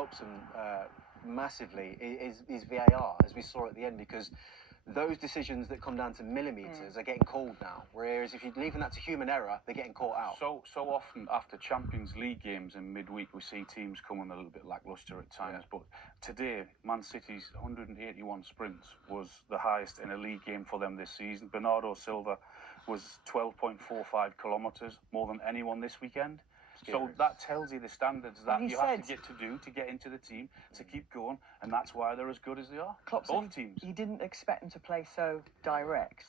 helps them massively is VAR, as we saw at the end, because those decisions that come down to millimetres are getting called now, whereas if you're leaving that to human error, they're getting caught out. So often after Champions League games in midweek, we see teams coming a little bit lacklustre at times. But today, Man City's 181 sprints was the highest in a league game for them this season. Bernardo Silva was 12.45 kilometres, more than anyone this weekend. So that tells you the standards that you have to get into the team, to keep going, and that's why they're as good as they are. Klopp both teams. He didn't expect them to play so direct.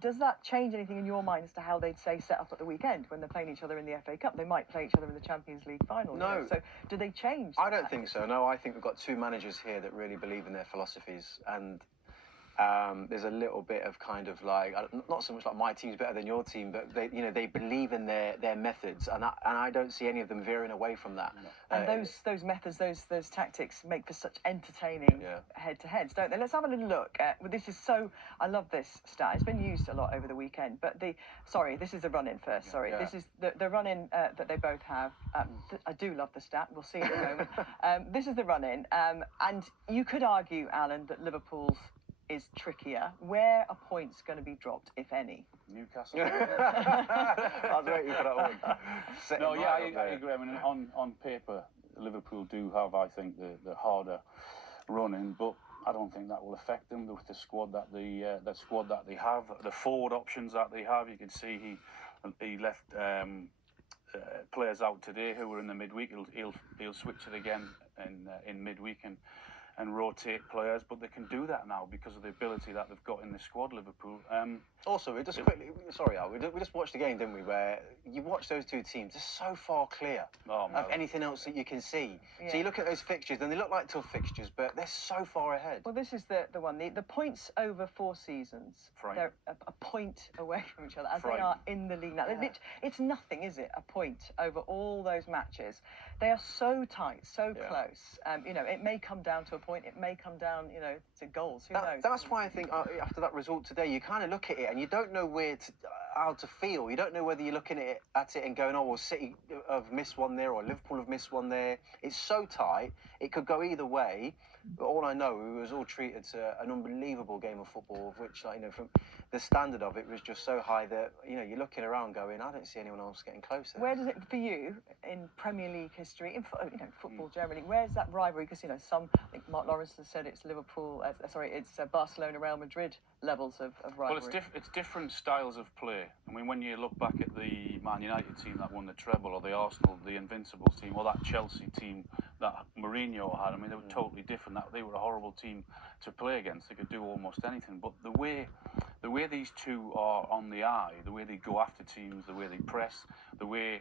Does that change anything in your mind as to how they'd say set up at the weekend when they're playing each other in the FA Cup? They might play each other in the Champions League final. No. You know? So do they change? I don't think so. No, I think we've got two managers here that really believe in their philosophies, and there's a little bit of kind of like, not so much like my team's better than your team, but they believe in their methods, and I don't see any of them veering away from that. No. And those methods, those tactics make for such entertaining head-to-heads, don't they? Let's have a little look. This is I love this stat. It's been used a lot over the weekend. But this is the run-in first. This is the run-in that they both have. I do love the stat. We'll see in a moment. This is the run-in, and you could argue, Alan, that Liverpool's is trickier. Where are points going to be dropped, if any? Newcastle. I was waiting for that one. No, I agree. I mean, on paper, Liverpool do have, I think, the harder running, but I don't think that will affect them with the squad that they have, the forward options that they have. You can see he left players out today who were in the midweek. He'll switch it again in midweek and rotate players, but they can do that now because of the ability that they've got in the squad, Liverpool. Also, we just quickly, sorry, Al, we just watched the game, didn't we, where you watch those two teams, they're so far clear of anything else that you can see. So you look at those fixtures, and they look like tough fixtures, but they're so far ahead. Well, this is the one. The points over 4 seasons, they're a point away from each other, as they are in the league now. It's nothing, is it, a point over all those matches? They are so tight, so close. It may come down to a point, it may come down, to goals. Who knows? That's why I think after that result today, you kind of look at it and you don't know how to feel. You don't know whether you're looking at it and going, oh, well, City have missed one there or Liverpool have missed one there. It's so tight, it could go either way. But all I know, we was all treated to an unbelievable game of football, of which, from the standard of it was just so high that, you're looking around going, I don't see anyone else getting closer. Where does it, for you, in Premier League history, in football generally, where's that rivalry? Because, I think Mark Lawrence has said it's Liverpool, it's Barcelona, Real Madrid levels of rivalry. Well, it's different styles of play. I mean, when you look back at the Man United team that won the treble, or the Arsenal, the Invincibles team, or that Chelsea team that Mourinho had, I mean, they were totally different. They were a horrible team to play against. They could do almost anything. But the way these two are on the eye, the way they go after teams, the way they press, the way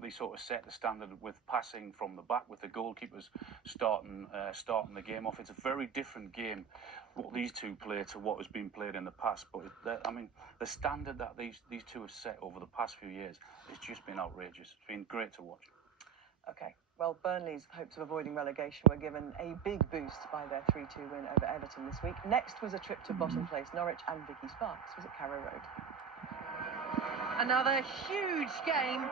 they sort of set the standard with passing from the back, with the goalkeepers starting the game off. It's a very different game, what these two play, to what has been played in the past. But the standard that these two have set over the past few years, it's just been outrageous. It's been great to watch. Okay, well, Burnley's hopes of avoiding relegation were given a big boost by their 3-2 win over Everton this week. Next was a trip to bottom place Norwich, and Vicky Sparks was at Carrow Road. Another huge game.